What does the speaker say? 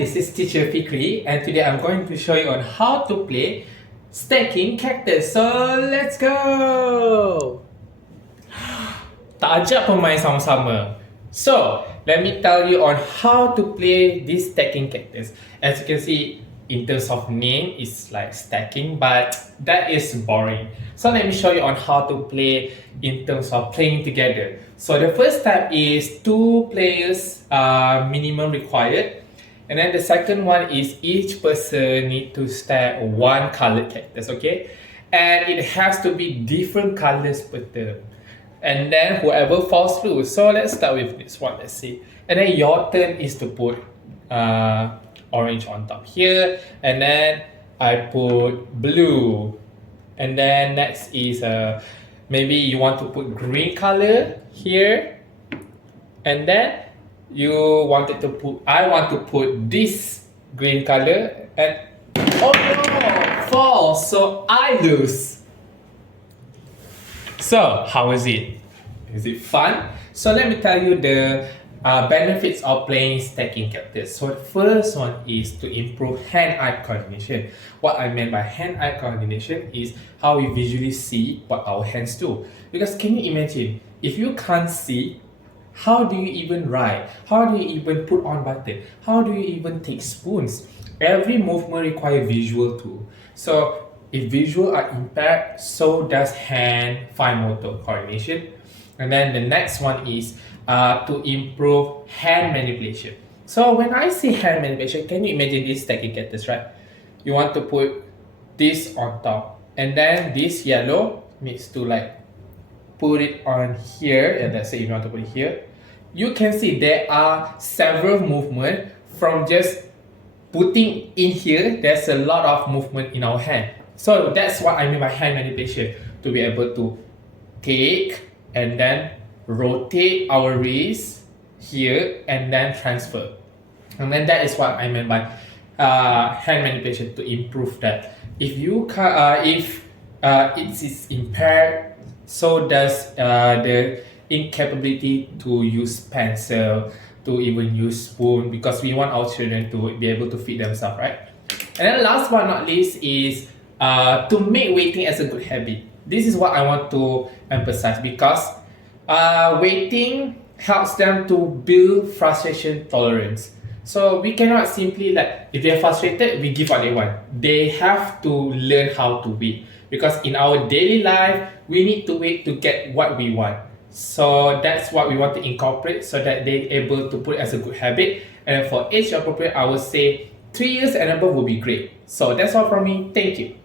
this is teacher Fikri and today I'm going to show you on how to play stacking cactus. So let's go! Tak ajak pemain sama-sama. So let me tell you on how to play this stacking cactus. As you can see, in terms of name, it's like stacking, but that is boring. So let me show you on how to play in terms of playing together. So the first step is 2 players minimum required. And then the second one is each person need to stack 1 colored cactus, okay? And it has to be different colors per turn. And then whoever falls through. So let's start with this one, let's see. And then your turn is to put orange on top here. And then I put blue. And then next is maybe you want to put green color here. And then I want to put this green color and oh no, fall, so I lose. So how is it? Is it fun? So let me tell you the benefits of playing stacking cactus. So the first one is to improve hand-eye coordination. What I meant by hand-eye coordination is how we visually see what our hands do. Because can you imagine, if you can't see, how do you even write? How do you even put on button? How do you even take spoons? Every movement requires visual too. So if visual are impaired, so does hand fine motor coordination. And then the next one is to improve hand manipulation. So when I say hand manipulation, can you imagine this stacking cactus, right? You want to put this on top, and then this yellow needs to like put it on here, and let's say you want to put it here. You can see there are several movements from just putting in here. There's a lot of movement in our hand. So that's what I mean by hand manipulation, to be able to take and then rotate our wrist here and then transfer. And then that is what I meant by hand manipulation, to improve that. If it is impaired, so does the incapability to use pencil, to even use spoon, because we want our children to be able to feed themselves, right? And then last but not least is to make waiting as a good habit. This is what I want to emphasize, because waiting helps them to build frustration tolerance. So we cannot simply, like, if they're frustrated, we give what they want. They have to learn how to wait, because in our daily life, we need to wait to get what we want. So that's what we want to incorporate, so that they're able to put it as a good habit. And for age appropriate, I would say 3 years and above would be great. So that's all from me. Thank you.